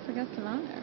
Looks like that's an honor.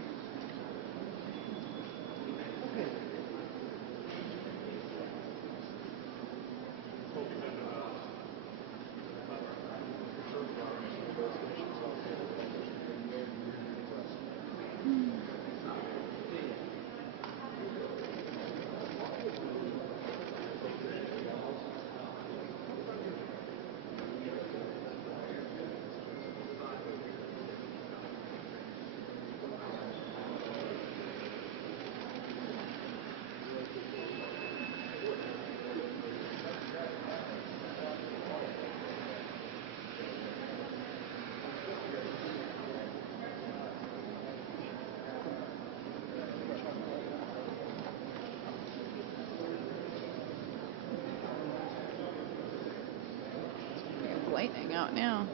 Lightning out now.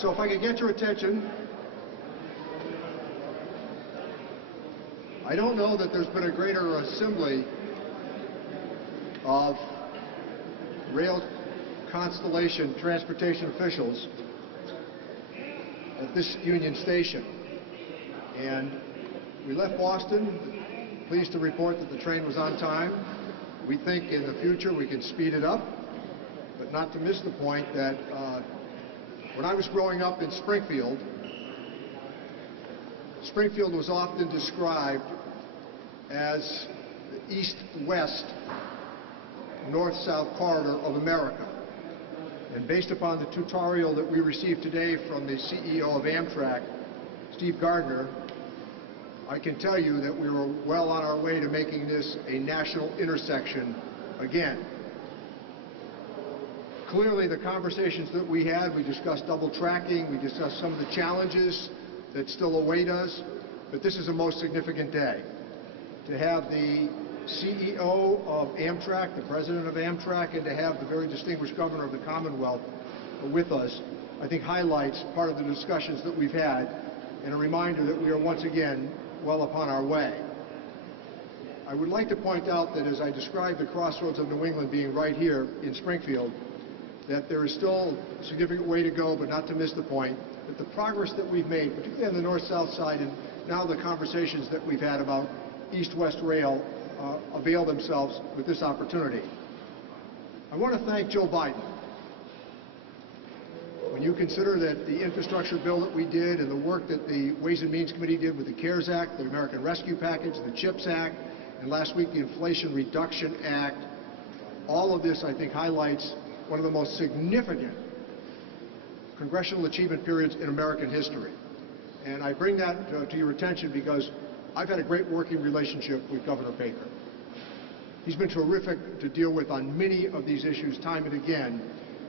So if I could get your attention, I don't know that there's been a greater assembly of rail constellation transportation officials at this Union Station. And we left Boston, pleased to report that the train was on time. We think in the future we can speed it up, but not to miss the point that when I was growing up in Springfield, Springfield was often described as the east-west, north-south corridor of America. And based upon the tutorial that we received today from the CEO of Amtrak, Steve Gardner, I can tell you that we were well on our way to making this a national intersection again. Clearly, the conversations that we had, we discussed double tracking, we discussed some of the challenges that still await us, but this is a most significant day. To have the CEO of Amtrak, the president of Amtrak, and to have the very distinguished governor of the Commonwealth with us, I think highlights part of the discussions that we've had, and a reminder that we are once again well upon our way. I would like to point out that as I described the crossroads of New England being right here in Springfield, that there is still a significant way to go, but not to miss the point, that the progress that we've made, particularly on the north-south side, and now the conversations that we've had about east-west rail avail themselves with this opportunity. I want to thank Joe Biden. When you consider that the infrastructure bill that we did and the work that the Ways and Means Committee did with the CARES Act, the American Rescue Package, the CHIPS Act, and last week the Inflation Reduction Act, all of this I think highlights one of the most significant congressional achievement periods in American history. And I bring that to your attention because I've had a great working relationship with Governor Baker. He's been terrific to deal with on many of these issues time and again.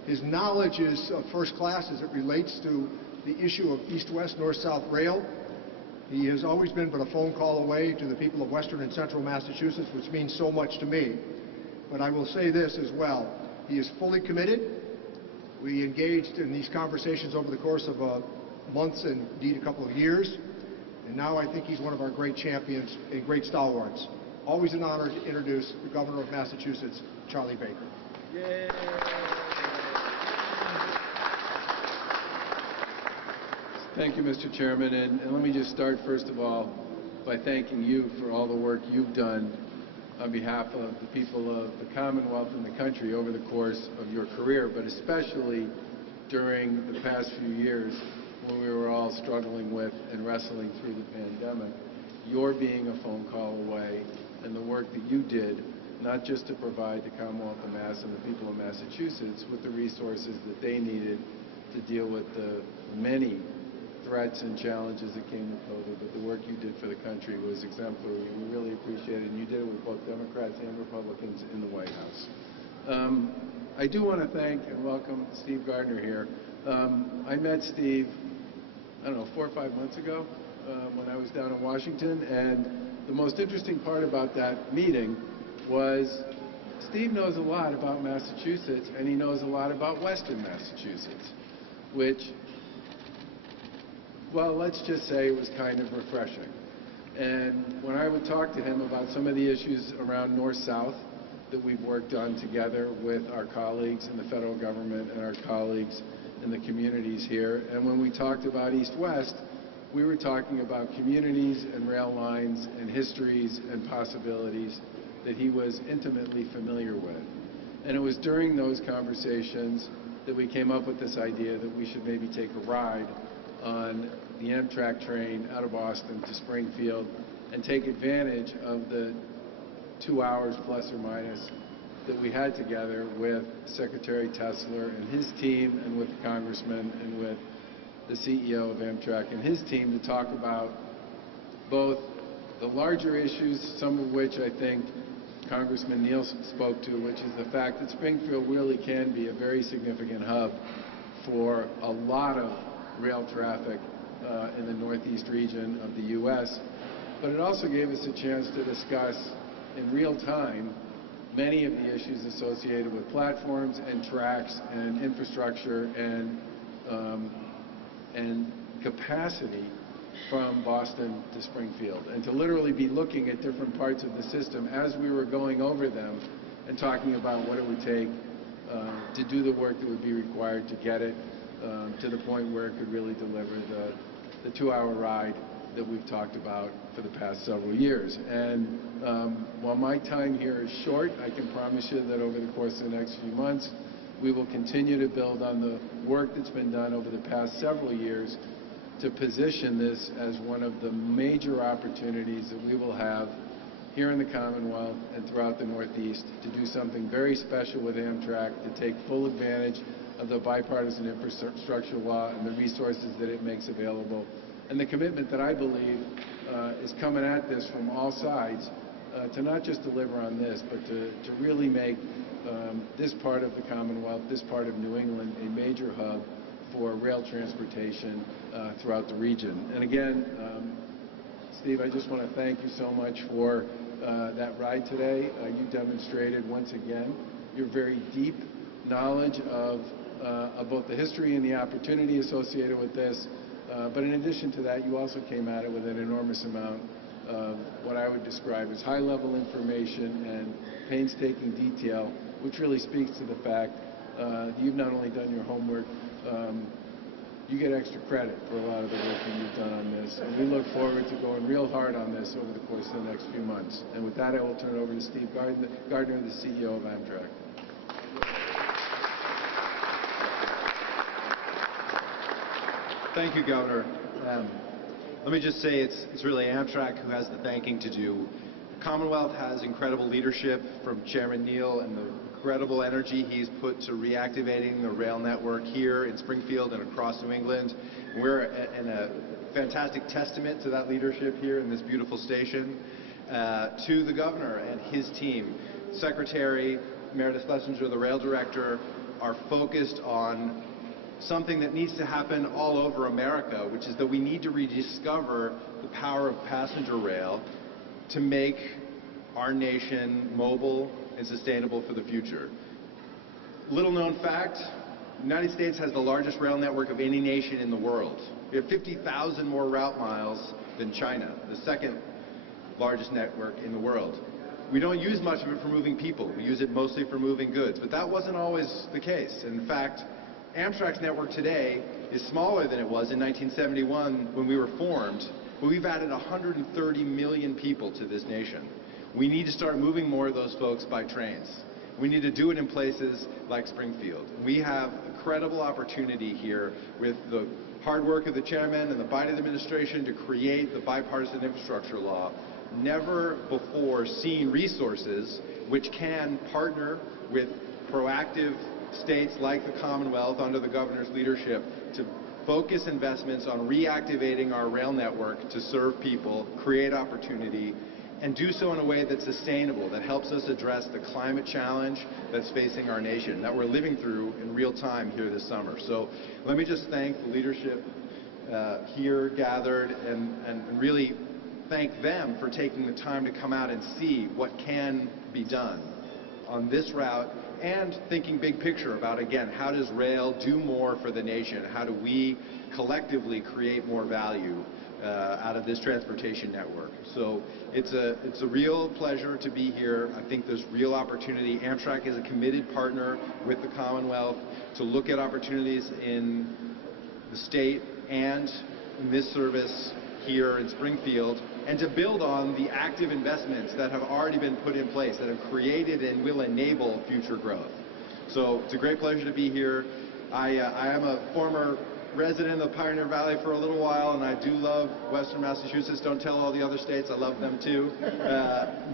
His knowledge is first class as it relates to the issue of east-west, north-south rail. He has always been but a phone call away to the people of western and central Massachusetts, which means so much to me. But I will say this as well. He is fully committed. We engaged in these conversations over the course of months and indeed a couple of years. And now I think he's one of our great champions and great stalwarts. Always an honor to introduce the Governor of Massachusetts, Charlie Baker. Yay. Thank you, Mr. Chairman. And let me just start, first of all, by thanking you for all the work you've done on behalf of the people of the Commonwealth and the country over the course of your career, but especially during the past few years when we were all struggling with and wrestling through the pandemic. Your being a phone call away and the work that you did, not just to provide the Commonwealth of Mass and the people of Massachusetts with the resources that they needed to deal with the many threats and challenges that came with COVID, but the work you did for the country was exemplary. We really appreciate it, and you did it with both Democrats and Republicans in the White House. I do want to thank and welcome Steve Gardner here. I met Steve, I don't know, 4 or 5 months ago when I was down in Washington, and the most interesting part about that meeting was Steve knows a lot about Massachusetts, and he knows a lot about Western Massachusetts, which, well, let's just say it was kind of refreshing. And when I would talk to him about some of the issues around North-South that we've worked on together with our colleagues in the federal government and our colleagues in the communities here, and when we talked about East-West, we were talking about communities and rail lines and histories and possibilities that he was intimately familiar with. And it was during those conversations that we came up with this idea that we should maybe take a ride on the Amtrak train out of Boston to Springfield and take advantage of the 2 hours plus or minus that we had together with Secretary Tesler and his team, and with the Congressman and with the CEO of Amtrak and his team, to talk about both the larger issues, some of which I think Congressman Neal spoke to, which is the fact that Springfield really can be a very significant hub for a lot of rail traffic in the northeast region of the U.S., but it also gave us a chance to discuss in real time many of the issues associated with platforms and tracks and infrastructure and capacity from Boston to Springfield, and to literally be looking at different parts of the system as we were going over them and talking about what it would take to do the work that would be required to get it to the point where it could really deliver the 2-hour ride that we've talked about for the past several years. And while my time here is short, I can promise you that over the course of the next few months, we will continue to build on the work that's been done over the past several years to position this as one of the major opportunities that we will have here in the Commonwealth and throughout the Northeast to do something very special with Amtrak, to take full advantage of the bipartisan infrastructure law and the resources that it makes available, and the commitment that I believe is coming at this from all sides to not just deliver on this, but to really make this part of the Commonwealth, this part of New England, a major hub for rail transportation throughout the region. And again, Steve, I just want to thank you so much for that ride today. You demonstrated once again your very deep knowledge of both the history and the opportunity associated with this. But in addition to that, you also came at it with an enormous amount of what I would describe as high-level information and painstaking detail, which really speaks to the fact that you've not only done your homework, you get extra credit for a lot of the work that you've done on this. And we look forward to going real hard on this over the course of the next few months. And with that, I will turn it over to Steve Gardner, the CEO of Amtrak. Thank you, Governor. Let me just say it's really Amtrak who has the thanking to do. The Commonwealth has incredible leadership from Chairman Neal and the incredible energy he's put to reactivating the rail network here in Springfield and across New England. We're in a fantastic testament to that leadership here in this beautiful station. To the Governor and his team, Secretary Meredith Schlesinger, the rail director, are focused on something that needs to happen all over America, which is that we need to rediscover the power of passenger rail to make our nation mobile and sustainable for the future. Little known fact, the United States has the largest rail network of any nation in the world. We have 50,000 more route miles than China, the second largest network in the world. We don't use much of it for moving people. We use it mostly for moving goods, but that wasn't always the case. In fact, Amtrak's network today is smaller than it was in 1971 when we were formed, but we've added 130 million people to this nation. We need to start moving more of those folks by trains. We need to do it in places like Springfield. We have a credible opportunity here with the hard work of the chairman and the Biden administration to create the bipartisan infrastructure law, never before seen resources which can partner with proactive states like the Commonwealth under the governor's leadership to focus investments on reactivating our rail network to serve people, create opportunity, and do so in a way that's sustainable, that helps us address the climate challenge that's facing our nation, that we're living through in real time here this summer. So let me just thank the leadership here gathered and really thank them for taking the time to come out and see what can be done on this route, and thinking big picture about, again, how does rail do more for the nation? How do we collectively create more value out of this transportation network? So it's a real pleasure to be here. I think there's real opportunity. Amtrak is a committed partner with the Commonwealth to look at opportunities in the state and in this service here in Springfield, and to build on the active investments that have already been put in place, that have created and will enable future growth. So it's a great pleasure to be here. I am a former resident of the Pioneer Valley for a little while, and I do love Western Massachusetts. Don't tell all the other states, I love them too.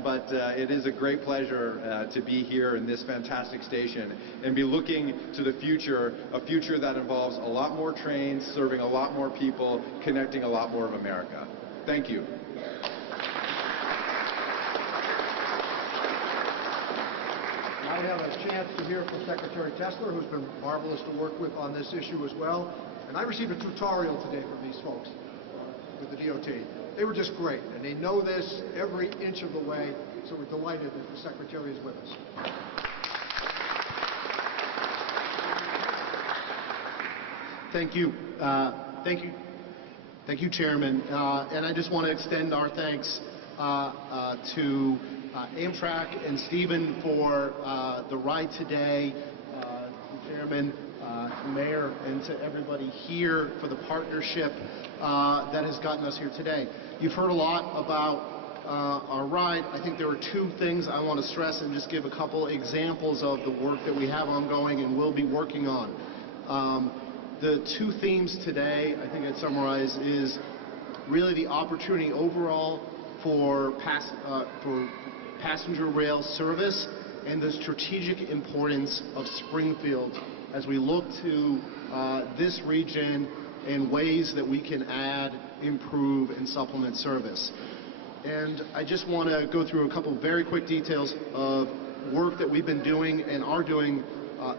But it is a great pleasure to be here in this fantastic station and be looking to the future, a future that involves a lot more trains, serving a lot more people, connecting a lot more of America. Thank you. I have a chance to hear from Secretary Tessler, who's been marvelous to work with on this issue as well. And I received a tutorial today from these folks with the DOT. They were just great, and they know this every inch of the way, so we're delighted that the Secretary is with us. Thank you. Thank you, Chairman. And I just want to extend our thanks to Amtrak and Stephen for the ride today, the Chairman, Mayor, and to everybody here for the partnership that has gotten us here today. You've heard a lot about our ride. I think there are two things I want to stress and just give a couple examples of the work that we have ongoing and will be working on. The two themes today, I think I'd summarize, is really the opportunity overall for passenger rail service and the strategic importance of Springfield as we look to this region and ways that we can add, improve, and supplement service. And I just want to go through a couple very quick details of work that we've been doing and are doing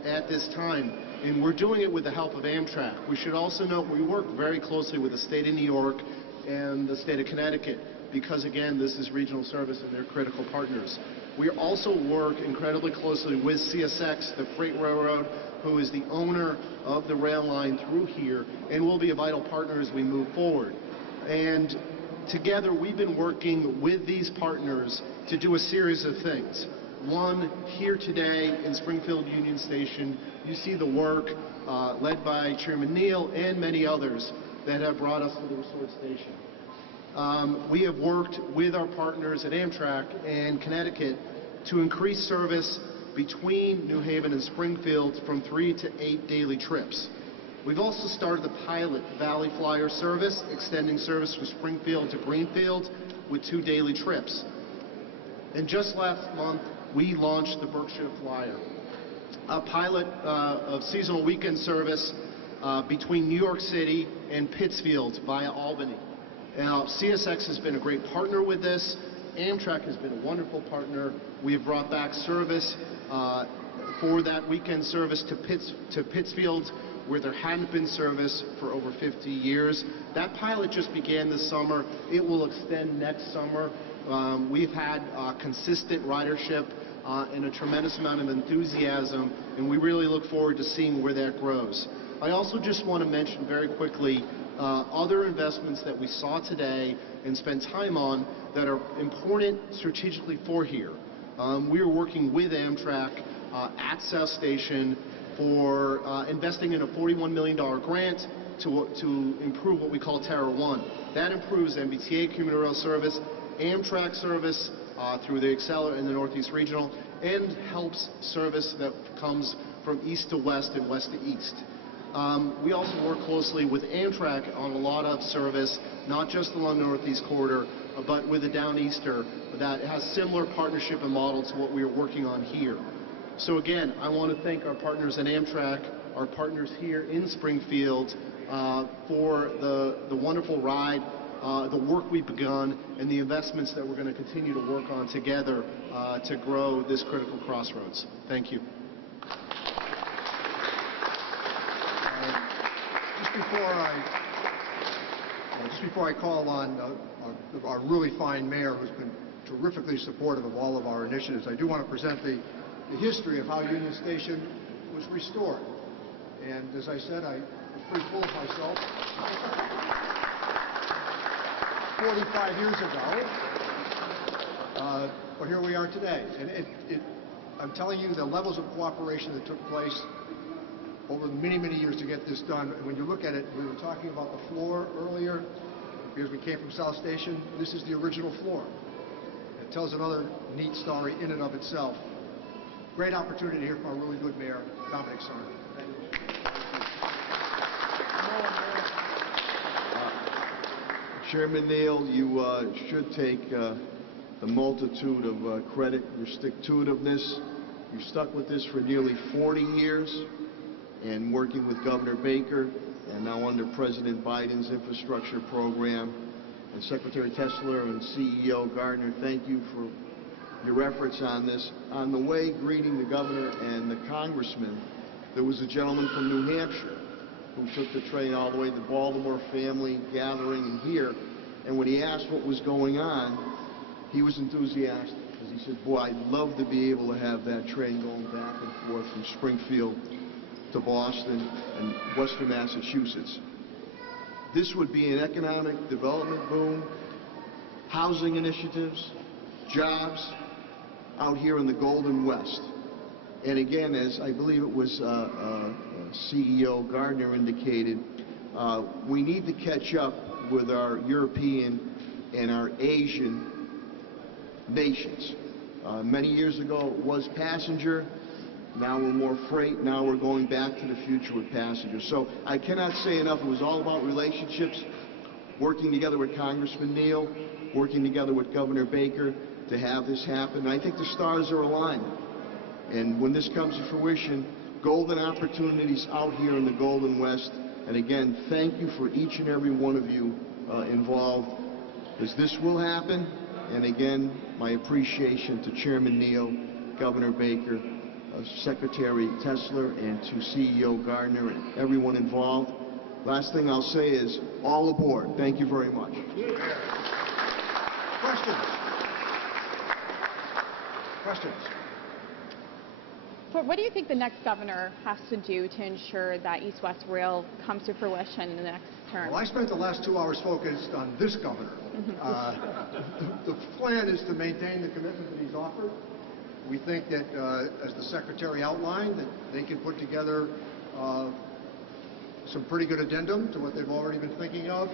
at this time. And we're doing it with the help of Amtrak. We should also note we work very closely with the state of New York and the state of Connecticut because, again, this is regional service and they're critical partners. We also work incredibly closely with CSX, the freight railroad, who is the owner of the rail line through here and will be a vital partner as we move forward. And together we've been working with these partners to do a series of things. One, here today in Springfield Union Station, you see the work led by Chairman Neal and many others that have brought us to the restored station. We have worked with our partners at Amtrak and Connecticut to increase service between New Haven and Springfield from 3 to 8 daily trips. We've also started the pilot Valley Flyer service, extending service from Springfield to Greenfield with 2 daily trips. And just last month, we launched the Berkshire Flyer, a pilot of seasonal weekend service between New York City and Pittsfield via Albany. Now, CSX has been a great partner with this. Amtrak has been a wonderful partner. We have brought back service for that weekend service to Pittsfield, where there hadn't been service for over 50 years. That pilot just began this summer. It will extend next summer. We've had consistent ridership and a tremendous amount of enthusiasm, and we really look forward to seeing where that grows. I also just want to mention very quickly other investments that we saw today and spent time on that are important strategically for here. We are working with Amtrak at South Station for investing in a $41 million grant to improve what we call Terra 1. That improves MBTA commuter rail service, Amtrak service through the Acceler and the Northeast Regional, and helps service that comes from east to west and west to east. We also work closely with Amtrak on a lot of service, not just along the Northeast Corridor, but with a Downeaster that has similar partnership and model to what we are working on here. So again, I want to thank our partners at Amtrak, our partners here in Springfield, for the wonderful ride, the work we've begun, and the investments that we're going to continue to work on together to grow this critical crossroads. Thank you. Just before I call on our really fine mayor, who's been terrifically supportive of all of our initiatives, I do want to present the history of how Union Station was restored. And as I said, I was pretty full of myself 45 years ago. But here we are today. And I'm telling you, the levels of cooperation that took place over the many, many years to get this done. And when you look at it, we were talking about the floor earlier, because we came from South Station. This is the original floor. It tells another neat story in and of itself. Great opportunity to hear from our really good mayor, Dominic Sarno. Thank you. Chairman Neal, you should take the multitude of credit, your stick-to-itiveness. You stuck with this for nearly 40 years, and working with Governor Baker, and now under President Biden's infrastructure program, and Secretary Tesler and CEO Gardner, thank you for your efforts on this. On the way greeting the governor and the congressman, there was a gentleman from New Hampshire who took the train all the way to the Baltimore family gathering and here, and when he asked what was going on, he was enthusiastic, because he said, boy, I'd love to be able to have that train going back and forth from Springfield to Boston and Western Massachusetts. This would be an economic development boom, housing initiatives, jobs out here in the Golden West. And again, as I believe it was CEO Gardner indicated, we need to catch up with our European and our Asian nations. Many years ago it was passenger. Now we're more freight. Now we're going back to the future with passengers. So I cannot say enough. It was all about relationships, working together with Congressman Neal, working together with Governor Baker to have this happen. And I think the stars are aligned. And when this comes to fruition, golden opportunities out here in the Golden West. And again, thank you for each and every one of you involved, because this will happen. And again, my appreciation to Chairman Neal, Governor Baker, Secretary Tesler, and to CEO Gardner and everyone involved. Last thing I'll say is, all aboard. Thank you very much. Questions? Questions? What do you think the next governor has to do to ensure that East-West Rail comes to fruition in the next term? Well, I spent the last 2 hours focused on this governor. The plan is to maintain the commitment that he's offered. We think that, as the Secretary outlined, that they can put together some pretty good addendum to what they've already been thinking of,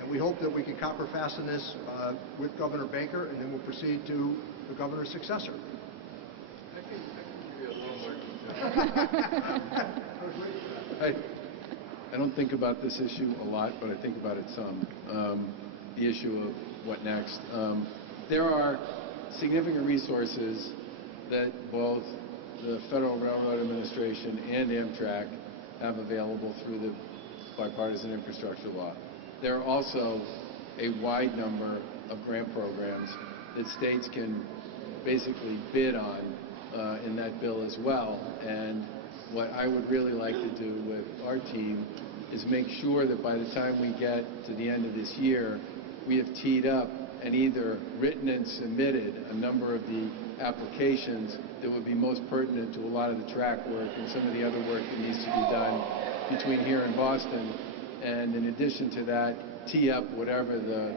and we hope that we can copper fasten this with Governor Baker, and then we'll proceed to the governor's successor. I can give you a little more detail. I don't think about this issue a lot, but I think about it some. The issue of what next. There are significant resources that both the Federal Railroad Administration and Amtrak have available through the bipartisan infrastructure law. There are also a wide number of grant programs that states can basically bid on in that bill as well. And what I would really like to do with our team is make sure that by the time we get to the end of this year, we have teed up and either written and submitted a number of the applications that would be most pertinent to a lot of the track work and some of the other work that needs to be done between here and Boston. And in addition to that, tee up whatever the,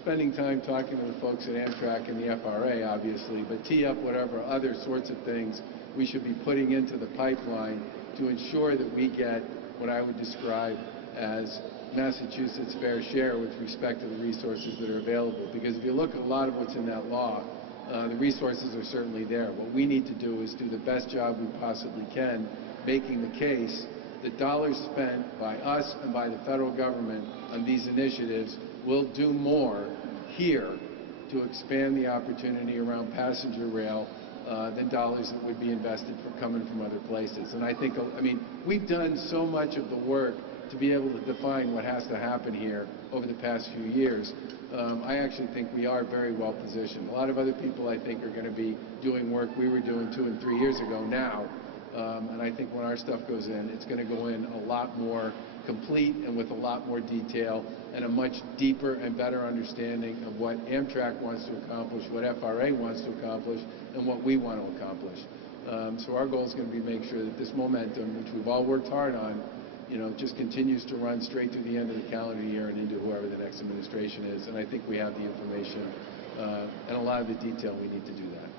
spending time talking to the folks at Amtrak and the FRA, obviously, but tee up whatever other sorts of things we should be putting into the pipeline to ensure that we get what I would describe as Massachusetts' fair share with respect to the resources that are available. Because if you look at a lot of what's in that law, the resources are certainly there. What we need to do is do the best job we possibly can, making the case that dollars spent by us and by the federal government on these initiatives will do more here to expand the opportunity around passenger rail than dollars that would be invested coming from other places. And I think, I mean, we've done so much of the work to be able to define what has to happen here over the past few years. I actually think we are very well positioned. A lot of other people, I think, are going to be doing work we were doing 2 and 3 years ago now. And I think when our stuff goes in, it's going to go in a lot more complete and with a lot more detail and a much deeper and better understanding of what Amtrak wants to accomplish, what FRA wants to accomplish, and what we want to accomplish. So our goal is going to be make sure that this momentum, which we've all worked hard on, you know, just continues to run straight through the end of the calendar year and into whoever the next administration is. And I think we have the information and a lot of the detail we need to do that.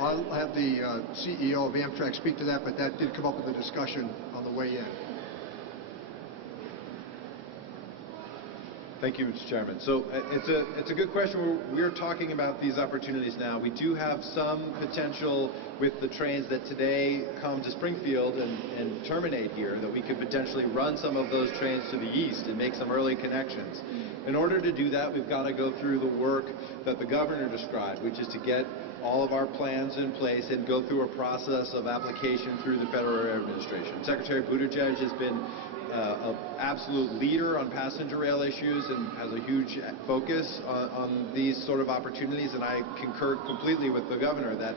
I'll have the CEO of Amtrak speak to that, but that did come up in the discussion on the way in. Thank you, Mr. Chairman. So it's a good question. We're talking about these opportunities now. We do have some potential with the trains that today come to Springfield and terminate here, that we could potentially run some of those trains to the east and make some early connections. In order to do that, we've got to go through the work that the governor described, which is to get all of our plans in place and go through a process of application through the Federal Railroad Administration. Secretary Buttigieg has been an absolute leader on passenger rail issues and has a huge focus on these sort of opportunities, and I concur completely with the governor that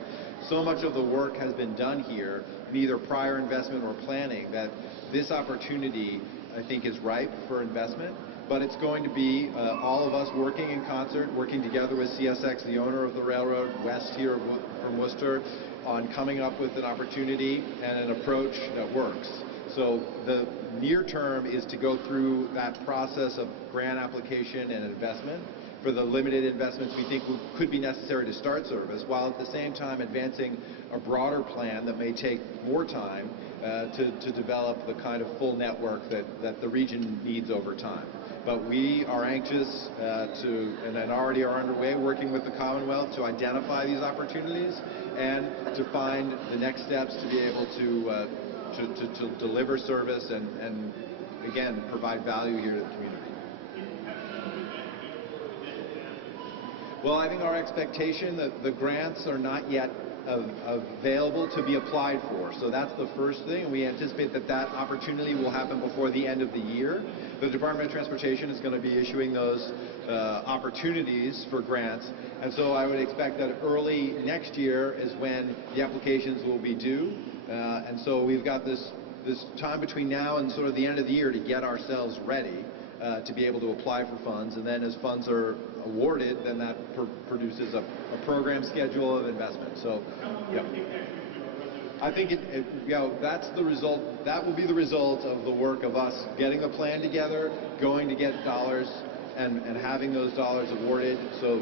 so much of the work has been done here, neither prior investment or planning, that this opportunity, I think, is ripe for investment. But it's going to be all of us working in concert, working together with CSX, the owner of the railroad, west here from Worcester, on coming up with an opportunity and an approach that works. So the near term is to go through that process of grant application and investment for the limited investments we think could be necessary to start service, while at the same time advancing a broader plan that may take more time to develop the kind of full network that the region needs over time. But we are anxious and already are underway working with the Commonwealth to identify these opportunities and to find the next steps to be able to deliver service and again, provide value here to the community. Well, I think our expectation that the grants are not yet available to be applied for. So that's the first thing. We anticipate that that opportunity will happen before the end of the year. The Department of Transportation is going to be issuing those opportunities for grants. And so I would expect that early next year is when the applications will be due. And so we've got this time between now and sort of the end of the year to get ourselves ready to be able to apply for funds. And then as funds are awarded, then that produces a program schedule of investment. So, yeah. I think that's the result. That will be the result of the work of us getting a plan together, going to get dollars, and having those dollars awarded. So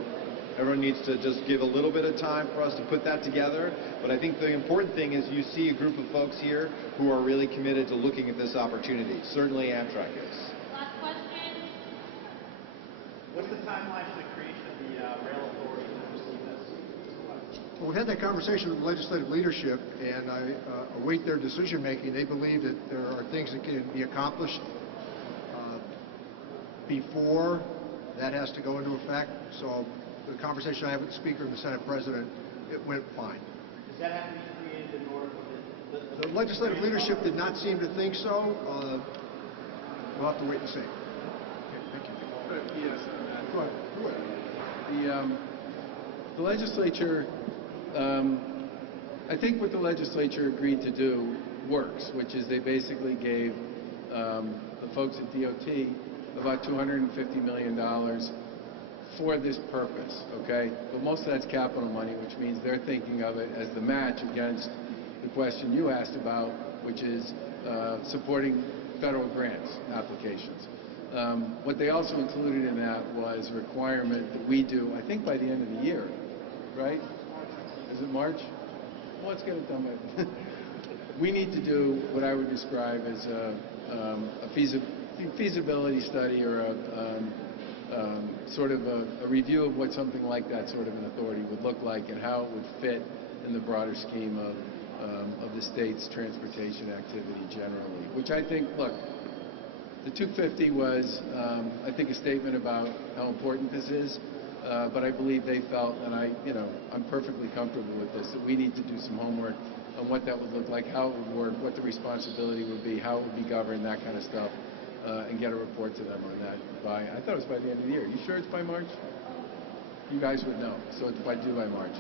everyone needs to just give a little bit of time for us to put that together. But I think the important thing is you see a group of folks here who are really committed to looking at this opportunity. Certainly Amtrak is. Last question. What's the timeline for the creation of the rail authority to oversee this? Well, we've had that conversation with the legislative leadership, and I await their decision making. They believe that there are things that can be accomplished before that has to go into effect. So the conversation I had with the Speaker and the Senate President, it went fine. Does that have to be created in order for The legislative leadership did not seem to think so. We'll have to wait and see. Okay, thank you. Yes. Go ahead. The legislature, I think what the legislature agreed to do works, which is they basically gave the folks at DOT about $250 million for this purpose, okay? But most of that's capital money, which means they're thinking of it as the match against the question you asked about, which is supporting federal grants applications. What they also included in that was a requirement that we do, I think by the end of the year, right? Is it March? Well, let's get it done by we need to do what I would describe as a feasibility study or sort of a review of what something like that sort of an authority would look like and how it would fit in the broader scheme of the state's transportation activity generally, which I think, look, the 250 was, I think, a statement about how important this is, but I believe they felt, and I'm perfectly comfortable with this, that we need to do some homework on what that would look like, how it would work, what the responsibility would be, how it would be governed, that kind of stuff, and get a report to them on that by, I thought it was by the end of the year. You sure it's by March? You guys would know, so it's due by March.